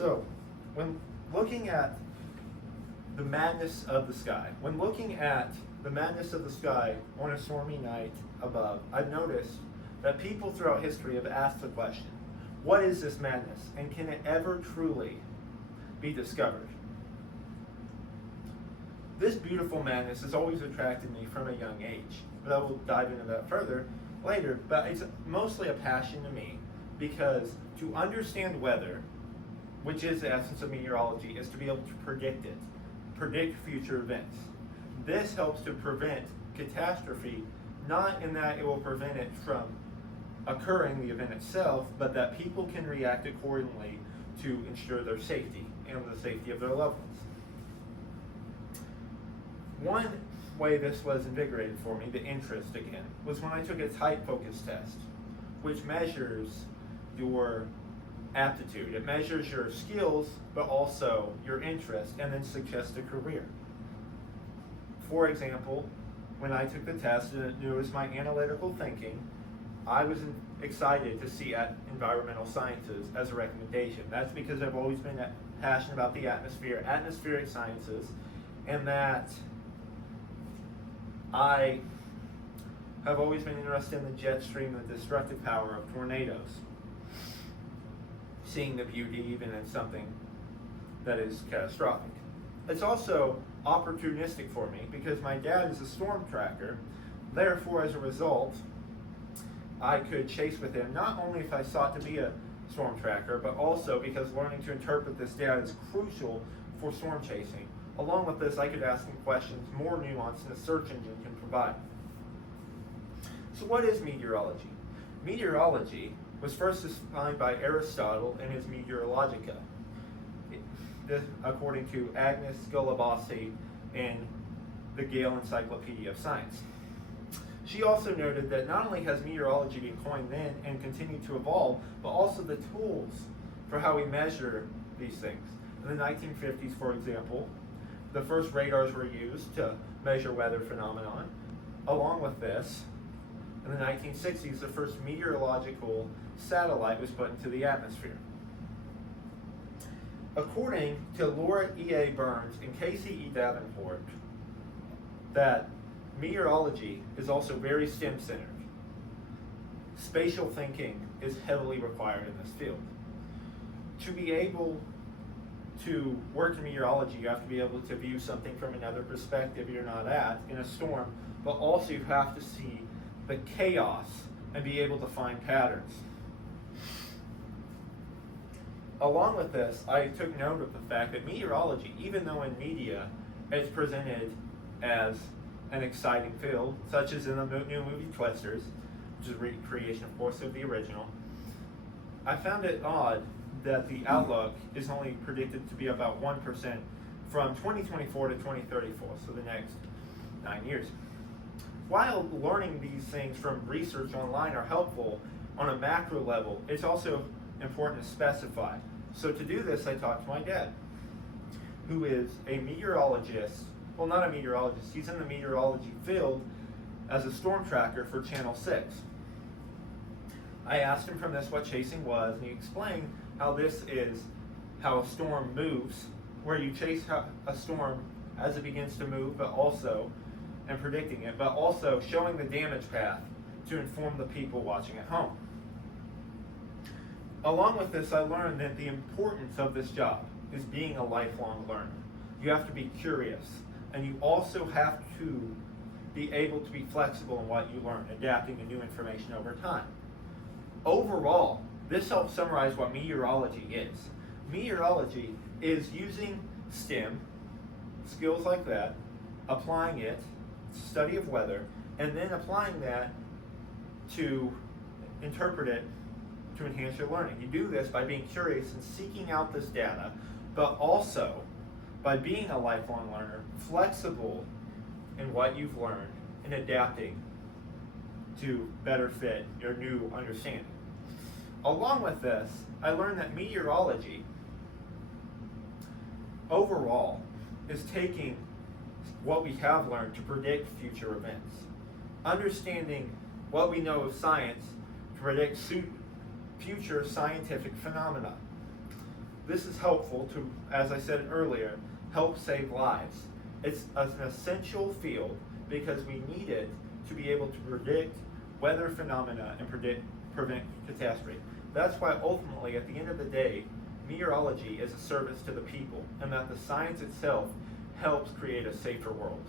So, when looking at the madness of the sky, when looking at the madness of the sky on a stormy night above, I've noticed that people throughout history have asked the question, what is this madness, and can it ever truly be discovered? This beautiful madness has always attracted me from a young age, but I will dive into that further later. But it's mostly a passion to me because to understand weather, which is the essence of meteorology, is to be able to predict it, predict future events. This helps to prevent catastrophe, not in that it will prevent it from occurring, the event itself, but that people can react accordingly to ensure their safety and the safety of their loved ones. One way this was invigorated for me, the interest again, was when I took a type focus test, which measures your aptitude. It measures your skills, but also your interest, and then suggests a career. For example, when I took the test and it was my analytical thinking, I was excited to see environmental sciences as a recommendation. That's because I've always been passionate about the atmosphere, atmospheric sciences, and that I have always been interested in the jet stream and the destructive power of tornadoes. Seeing the beauty even in something that is catastrophic. It's also opportunistic for me because my dad is a storm tracker. Therefore, as a result, I could chase with him not only if I sought to be a storm tracker, but also because learning to interpret this data is crucial for storm chasing. Along with this, I could ask him questions more nuanced than a search engine can provide. So what is meteorology? Meteorology was first defined by Aristotle in his Meteorologica, according to Agnes Golabasi in the Gale Encyclopedia of Science. She also noted that not only has meteorology been coined then and continued to evolve, but also the tools for how we measure these things. In the 1950s, for example, the first radars were used to measure weather phenomenon. Along with this, in the 1960s, the first meteorological satellite was put into the atmosphere. According to Laura E.A. Burns and Casey E. Davenport, that meteorology is also very STEM-centered. Spatial thinking is heavily required in this field. To be able to work in meteorology, you have to be able to view something from another perspective you're not at in a storm, but also you have to see the chaos and be able to find patterns. Along with this, I took note of the fact that meteorology, even though in media it's presented as an exciting field, such as in the new movie Twisters, which is a recreation, of course, of the original, I found it odd that the outlook is only predicted to be about 1% from 2024 to 2034, so the next 9 years. While learning these things from research online are helpful on a macro level, it's also important to specify. So to do this, I talked to my dad, who is a meteorologist. Well, not a meteorologist, he's in the meteorology field as a storm tracker for Channel 6. I asked him from this what chasing was, and he explained how this is how a storm moves, where you chase a storm as it begins to move, but also, and predicting it, but also showing the damage path to inform the people watching at home. Along with this, I learned that the importance of this job is being a lifelong learner. You have to be curious, and you also have to be able to be flexible in what you learn, adapting to new information over time. Overall, this helps summarize what meteorology is. Meteorology is using STEM, skills like that, applying it, study of weather, and then applying that to interpret it to enhance your learning. You do this by being curious and seeking out this data, but also by being a lifelong learner, flexible in what you've learned and adapting to better fit your new understanding. Along with this, I learned that meteorology overall is taking what we have learned to predict future events, understanding what we know of science to predict future scientific phenomena. This is helpful to, as I said earlier, help save lives. It's an essential field because we need it to be able to predict weather phenomena and prevent catastrophe. That's why ultimately, at the end of the day, meteorology is a service to the people, and that the science itself helps create a safer world.